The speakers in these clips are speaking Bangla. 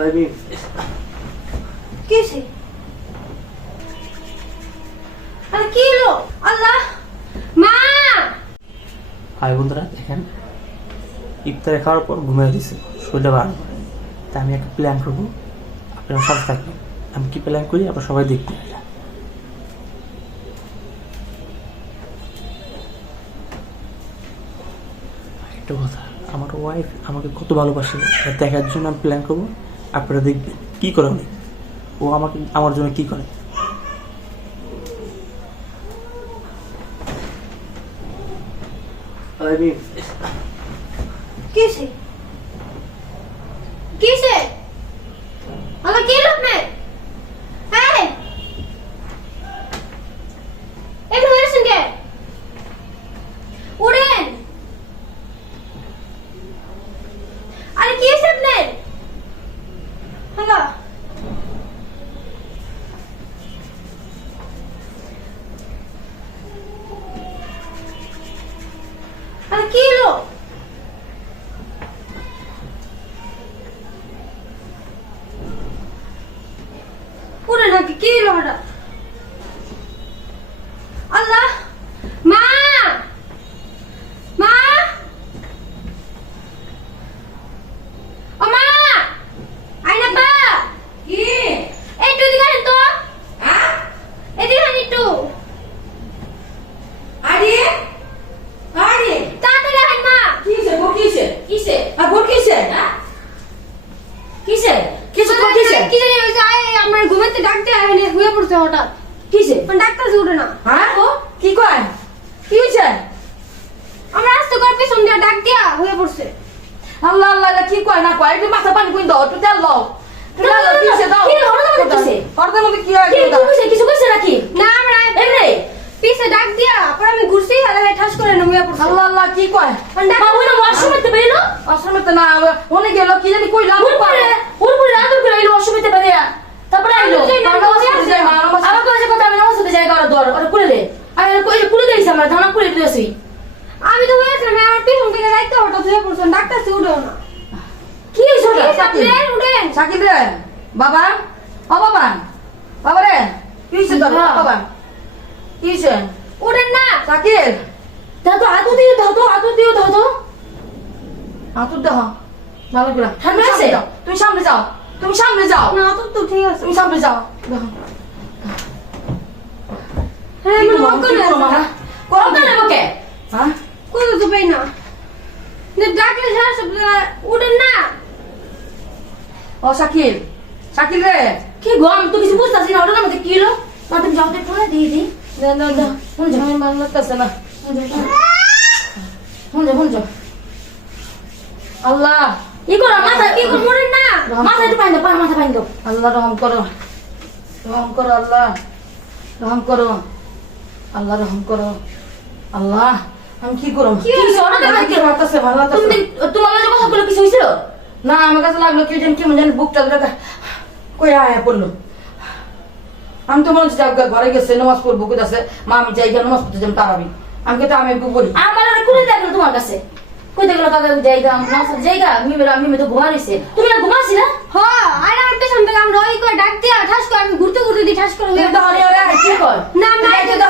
আমি কিসে? আরে কি হলো? আল্লাহ! মা! ভাই বন্ধুরা দেখেন ইফতারে খাওয়ার পর ঘুমিয়ে দিছে শরীরটা ভালো তা আমি একটা প্ল্যান করব আপনারা সাথে থাকবেন আমি কি প্ল্যান করি আপনারা সবাই দেখতে এটা একটা কথা আমার ওয়াইফ আমাকে কত ভালোবাসে দেখার জন্য আমি প্ল্যান করব। আপনারা দেখবেন। কি করে উনি? ও আমাকে আমার জন্য কি করে? আমি কিসে কিসে আল্লাহ কি হলো আপনার হ্যাঁ একটু মেরেছেন কে উড়েন আরে কি হয়েছে আপনার হ্যালো আরে কি হলো পুরো নাকি কি হলো হঠাৎ আল্লাহ মা মা ও মা আইনা বা কি একটু দিকে আন তো হ্যাঁ এদিকে আন একটু আরে আরে তাড়াতাড়ি আন মা কিসে গো কিসে কিসে আর গো কিসে হ্যাঁ কিসে কিসে গো কিসে কি জানি হয়েছে আয় আমার ঘুমাতে ডাকতে আইলে শুয়ে পড়ছে হঠাৎ। কিসে ডাক্তার উঠে না? হ্যাঁ? ও কি কয়? কি হইছে? আমরা আসতে কর পিছন দিয়ে ডাক দিয়া হয়ে পড়ছে। আল্লাহ আল্লাহ কি কয় না কয়? একটু মাথা পানি কই দাও একটু তেল দাও। হয় নাকি? না আমরা এমনি পিছে ডাক দিয়া পর আমি ঘুরছি আর এই ঠাস করে নমিয়া পড়ছে। আল্লাহ আল্লাহ কি কয়? ডাক্তার? বাবু না ওয়াশরুমে বেরিলো ওয়াশরুমে তো না ওনে গেল কি জানি কইলা উড়পুরে উড়পুরে তারপরে আইলো আমার কাছে কথা আমি নামাজ পড়তে যাই গাড়া দর ওরে কুলে দে। আমি কই কুলে দেইছি আমরা ধানা কুলে দিয়েছি। আমি তো হয়েছিলাম আমার পিছন থেকে রাইতে হঠাৎ হয়ে পড়ছে ডাক্তার সে উঠেও না। কি হইছে ওটা? উঠেন। রে বাবা ও বাবা বাবা রে কি হইছে তোর? বাবা। কি হইছে? উঠেন না। শাকিল দাও তো হাতু দিও দাও তো হাতু দিও দাও হাত ভালো করে ঠান্ডা আছে? তুমি সামনে যাও। তুমি সামনে যাও। না হাতু তো ঠিক আছে। তুমি সামনে যাও। দেখো হ্যাঁ কি মানে করব, কি করব, মামা? করো অকালে কি? বকে হ্যাঁ? কই তো পাই না যে ডাকলে সারা সব উঠেন না। ও শাকিল। শাকিল রে। কি গো আমি তো কিছু বুঝতেছি না। ওটার মধ্যে কি হলো? না তুমি যাও তো দিয়ে দিই না না না মন যাও ভালো লাগতেছে না। মন যাও মন যাও আল্লাহ। ই করো? মাথা কি করো? মরেন না। মাথা একটু পানি দাও মাথা পানি দাও আল্লাহ রহম করো। রহম করো আল্লাহ। রহম করো। আল্লাহ রহম করো। আল্লাহ আমি কি করব? কি হয়েছে? ওরা দেখা কি? ভালো ভালো লাগতেছে তুমি তোমার লগে কথা বলে কিছু হয়েছিল না আমার কাছে লাগল কি যেন কেমন জানি বুকটা ধরে কই আয়া পড়ল। আমি তো মনে হচ্ছে ঘরে গেছে নামাজ পড়ব আছে মা আমি যাই নামাজ পড়তে যাম তারাবি। আমি তো আমি একটু বলি আমার আর কোনে দেখল তোমার কাছে। কই দেখল কাকা জায়গা নাস জায়গা আমি বেলা আমি তো ঘুমা রইছে। তুমি না ঘুমাছি না হ্যাঁ আর আমার পেছন থেকে আমরা ওই করে ডাক দিয়া ঠাস করে আমি ঘুরতে ঘুরতে দি ঠাস করে তুমি ওরা কি কর না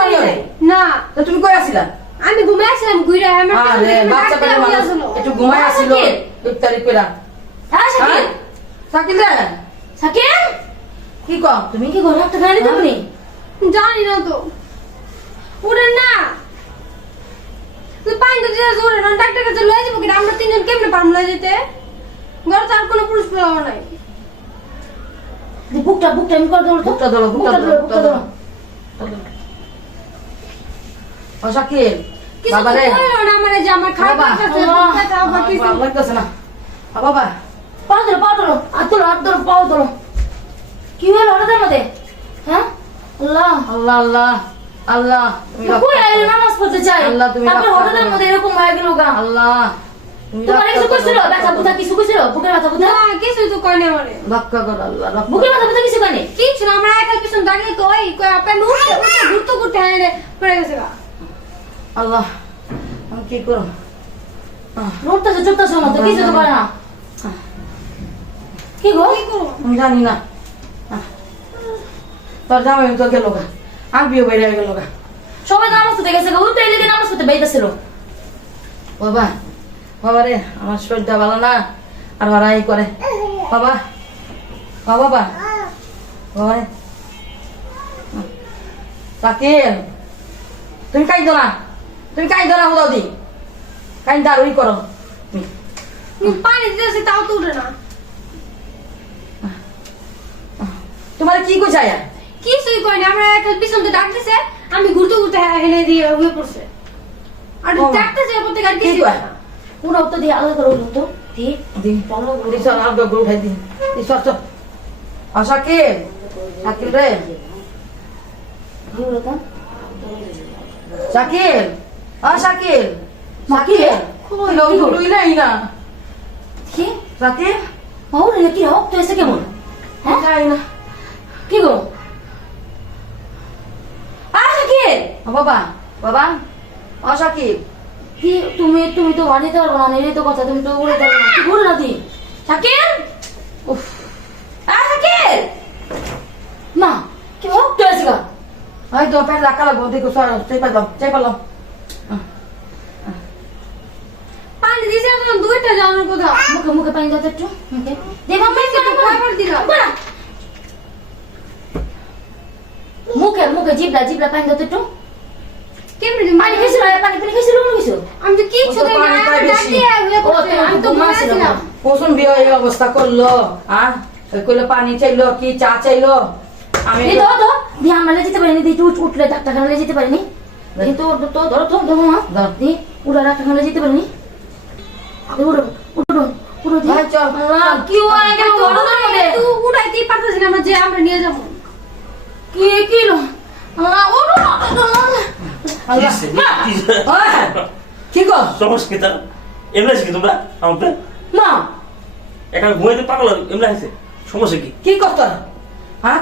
আমি? না। তো তুমি কই আসিলা? আমি ঘুমাই আসলাম ঘুরে আমার পেছন আরে থেকে বাচ্চা ডাক পেলে দিয়া মানুষ বলে একটু ঘুমায় আসিল ইফতারি কইরা। হ্যাঁ সাকিব। হ্যাঁ? রে। সাকিব? কি কর তুমি কি ঘরে একটা গাড়ি তুমি? জানি না তো। উড়েন না। তুই পাইন তো দিতে জোরে না ডাক্তার কাছে লয়ে যাব কি আমরা তিনজন কেমনে পারম লয়ে যেতে? ঘরে তো আর কোনো পুরুষ পেলাম নাই। বুকটা বুকটা আমি করে দেবো বুকটা ধরো বুকটা ধরো বুকটা ধরো। ও সাকিল বাবা রে। না মানে যে আমার খারাপ বাবা লাগতেছে আল্লাহ, বুকটা কিছু ভালো না। বাবা। পাও ধরো পাও ধরো হাত ধরো হাত ধরো পাও ধরো। কি হলো হঠাৎ আমাদের? হ্যাঁ? আল্লাহ। আল্লাহ আল্লাহ। আল্লাহ তুমি রক্ষা কই আইলো করো। নামাজ পড়তে চাই। আল্লাহ, তুমি তারপর রক্ষা হঠাৎ করো। আমাদের এরকম হয়ে গেল গা। আল্লাহ তুমি তোমার রক্ষা কিছু করো, কইছিল রক্ষা ব্যথা করো। বুঝা কিছু কইছিল বুকের ব্যথা বুঝা না কিছু তো কয়নি আমারে। রক্ষা করো আল্লাহ রক্ষা বুকের করো। ব্যথা বুঝা কিছু কইনি কিছু না আমরা একাল পিছন দাঁড়িয়ে তো ওই কই আপনি উঠতে উঠতে ঘুরতে ঘুরতে হ্যাঁ রে পড়ে গেছে গা। আল্লাহ আমি কি করব রোডটা তো চোখটা তো কিছু তো করে না। কি গো? কি করব? জানি না। তোর জামাই তো গেল গা। আবিও বাইরে গেল গা। সবাই নামাজ পড়তে গেছে গো তাই লেগে নামাজ পড়তে বাইতেছিল। বাবা বাবা রে আমার শরীরটা ভালো না আর করে। বাবা ও বাবা। বাবা রে। তুমি কাইদো না তুমি কাইদো না হুদাদি কাইন দারুই করো। পানি দিতেছি তাও তো উঠে না। তোমার কি গুছায়া কিছুই কয়নি আমরা একটা পিছন দিয়ে ডাক দিছে আমি ঘুরতে ঘুরতে হেলে দিয়ে হয়ে পড়ছে। আর ও মা। ডাকতে যাওয়ার পর থেকে আর কি কিছু কয়? পুরো তো দিয়ে আলাদা করে তো দি। দি চল আগে গরু উঠাই দি। দি চল চল। ও শাকিল। রে। শাকিল। ও শাকিল। শাকিল। কই লই লই নাই না? কি? শাকিল? কি হোক তো এসে কেমন? হ্যাঁ? না। কি গো আচ্ছা কি ও বাবা বাবা ও শাকিল কি তুমি তুমি তো বাড়ি দিতে পারব না এই তো কথা তুমি তো উড়ে যাবে না কি ঘুরে না দি শাকিল উফ আ শাকিল না কি হোক তো এসে গা? ওই তো পেট রাখা লাগবো দেখো সর চাই পালাম চাই পালাম পানি দিছে এখন দুইটা যাওয়ার কোথাও। মুখে মুখে পানি দাও একটু মুখে। দে মাম্মা একটু খাবার দিলাম। মুখে মুখে জিবলা জিবলা পানি দাও একটু। কেমনে পানি খেয়েছিল? পানি পানি খেয়েছিল না কিছু? আমি তো কিচ্ছু ও না আমি পায় ডাক বেশি। দিয়ে ও, পড়ছে তুমি আমি তো ঘুমাচ্ছিল কোসুন বিয়ে এই অবস্থা করল হ্যাঁ কইলো পানি চাইলো কি চা চাইলো? আমি এই ধরো তো দিয়ে আমরা যেতে পারিনি দিয়ে উঠ উঠলে ডাক্তারখানা যেতে পারিনি। দিয়ে তো তো ধরো তো ধরো মা ধর। দিয়ে উড়া ডাক্তারখানা যেতে পারিনি। দিয়ে উড়ো উড়ো উড়ো দিয়ে চল। কি হয় তুই না আমরা যে আমরা নিয়ে যাব। কি কি লো মা! কিসে? ওই, কি গো সমস্যা এমনি আছে কি তোমরা আমাকে মা এখানে ঘুমাইতে পাগল এমনি আছে সমস্যা কি কি করতো হ্যাঁ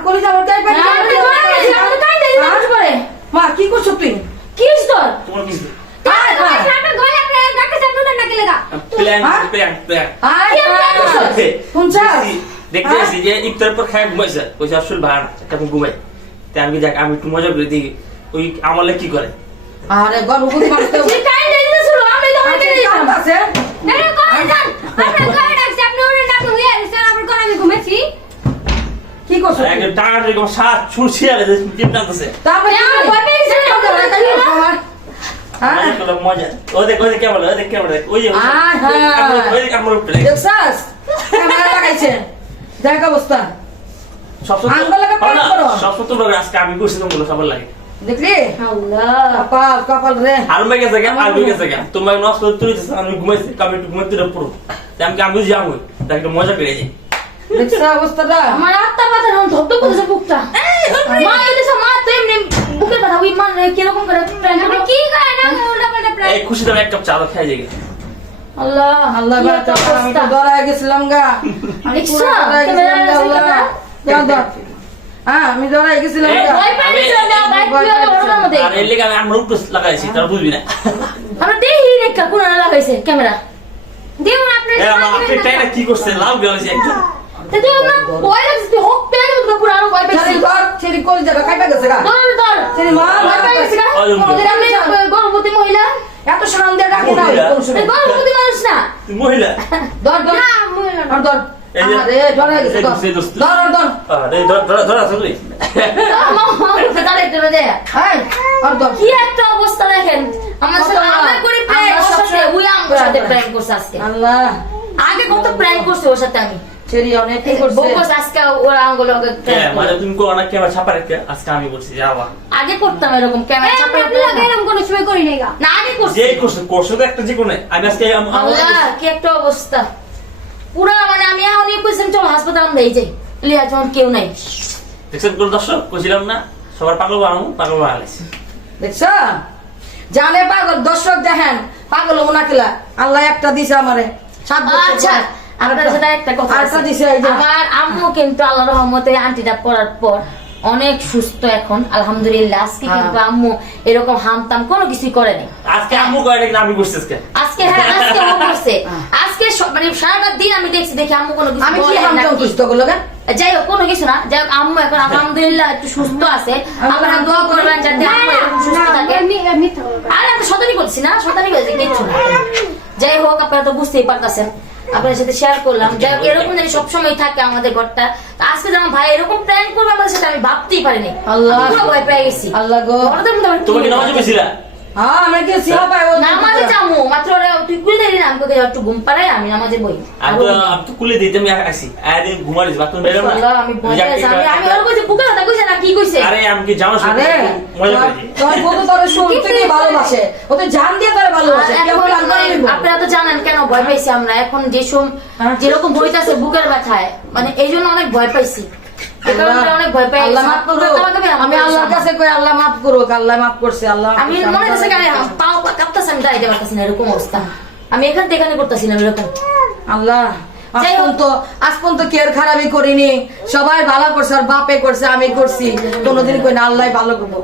তাই পারি মা কি করছ তুই তোর তোমার। দেখতে? আসি যে ইফতারের পর খায় ঘুমাইছে কইছে আসল ভাড়া এখন ঘুমাই তাই আমি যাক আমি একটু মজা করে দিই ওই আমলে কি করে আরে গর্ভবতী মানুষ তো তুই কাই দেই না শুরু আমি তো আমাকে কাম আছে আরে ঘরে যান আপনার ঘরে ডাকছি আপনি ওরে ডাকুন হয়ে আসছেন আমার ঘরে আমি ঘুমাইছি কি করছ তুই? একদম টাকা এরকম সাত ছুড়ছি আর কেমন টানতেছে তারপরে আমার করলি? ভয় পেয়ে গেছে, আমার ভয় পেয়ে গেছে। হ্যাঁ মজা ওই দেখ ওই দেখ কেমন ওই দেখ কেমন ওই যে হ্যাঁ। দেখছাস ক্যামেরা লাগাইছে দেখ অবস্থা আমি যাব তাই মজা করে যাই অবস্থাটা? আমার আত্মা পাতা না ধপ করতেছে বুকটা। মা এদেশে মা তো এমনি বুকের ব্যথা ওই মান কীরকম করে কি করেন আমি উল্টা পাল্টা প্রায়। এই খুশি দাম এক কাপ চা দাও খেয়ে যাই আল্লাহ আল্লাহ কি গা একটা আমি তো ডরায় গেছিলাম গা। আমি পুরো ডরায় গেছিলাম গা, আল্লাহ দাও, দাও। আমি ডরায় গেছিলাম না আমরা উপরে লাগাইছি তারা বুঝবি না। আমরা দেখি রেখা কোন লাগাইছে ক্যামেরা। দেখুন আপনার এ আপনি টাইনা কি। করছে? লাভ গেছে একটু। তে তুই না ভয় লাগছে হোক পেয়ে গেল পুরো আরও ভয় পেয়েছিস ধর ছেড়ি কল যাবে কাইটা গেছে গা। ধর ধর। ছেড়ি মা ভয় পেয়ে গেছিস না ওই, আমি গর্ভবতী মহিলা। এত দিয়ে ডাকি না গর্ভবতী মানুষ না। তুই মহিলা? ধর ধর। না ধর ধর। অবস্থা দেখেন। আমার সাথে আল্লাহ। আগে কত প্র্যাঙ্ক করছে ওর সাথে আমি। ছেড়ি অনেক করছে। করছে আজকে ওরা আঙ্গুল মানে তুমি কো অনেক ক্যামেরা ছাপা রেখে আজকে আমি করছি যাওয়া আগে করতাম এরকম ক্যামেরা এরকম কোনো সময় করি নাই না আগে করছি। যে করছে করছে তো একটা যে কোনো আমি আজকে আল্লাহ কি একটা অবস্থা। পুরা মানে আমি এখন এই চল হাসপাতাল আমরা এই যাই লিয়া যখন কেউ নাই। দেখছেন কোন দর্শক? কইছিলাম না সবার পাগল বানাবো পাগল বানাইছে দেখছ? জানে পাগল দর্শক দেখেন পাগল ওনাকিলা আল্লাহ একটা দিছে আমারে সাত বছর আচ্ছা। আপনার সাথে একটা কথা। দিছে আমার আম্মু কিন্তু আল্লাহ রহমতে আন্টিটা পড়ার পর অনেক সুস্থ এখন আলহামদুলিল্লাহ। আজকে হ্যাঁ। কিন্তু আম্মু এরকম হামতাম কোনো কিছুই করেনি। আজকে আম্মু করে নাকি আমি করছি আজকে? আজকে হ্যাঁ আজকে ও করছে। আজকে মানে সারাটা দিন আমি দেখছি দেখি আম্মু কোনো কিছু আমি কি হামতাম সুস্থ যাই হোক কোনো কিছু না। যাই হোক আম্মু এখন আলহামদুলিল্লাহ একটু সুস্থ আছে। আপনারা দোয়া করবেন যাতে আম্মু এরকম সুস্থ থাকে। আরে আমি সদানি করছি না সদানি করছি কিচ্ছু না। যাই হোক আপনারা তো বুঝতেই পারতেছেন। আপনার সাথে শেয়ার করলাম। যাই এরকম জানি সবসময় থাকে আমাদের ঘরটা। তো আজকে যেমন ভাই এরকম প্ল্যান করবে আমাদের সাথে আমি ভাবতেই পারিনি। আল্লাহ। ভয় পেয়ে গেছি। আল্লাহ গো। নামাজে হ্যাঁ আমরা কি সিহা পাই নামাজে যাব মাত্র তুই কুলে দিলি না আমি একটু ঘুম পাড়াই আমি নামাজে বই। আমি তো কুলে দিতে আমি আসি। আরে ঘুমার দিছি বেরো না। আমি ভয় আমি আমি ওর কইছি বুকে কথা কইছে না কি কইছে? আরে আমি কি জামা আরে মজা তোমার- করি তোমার বউ তো তোর শুরু থেকে ভালোবাসে। ও তো জান দিয়ে তোর ভালোবাসে। আর কেউ এখন প্ল্যান করে নিবো। আপনারা তো জানেন কেন ভয় পাইছি আমরা। এখন যে সম হ্যাঁ। যেরকম বইতাছে বুকের ব্যথায় মানে এই জন্য অনেক ভয় পাইছি। আমি আল্লাহর কাছে কই আল্লাহ মাফ করুক আল্লাহ মাফ করছে আল্লাহ আমি মনে হচ্ছে আমি পাও কাঁপতাছি আমি দাঁড়াইতে পারতাছি না এরকম অবস্থা। আমি এখান থেকে এখানে করতেছিলাম এরকম। আল্লাহ আজ যাই হোক। পর্যন্ত আজ খারাপই করিনি। সবাই ভালো করছে আর বাপে করছে আমি করছি। কোনোদিন কই না আল্লাহ ভালো করব।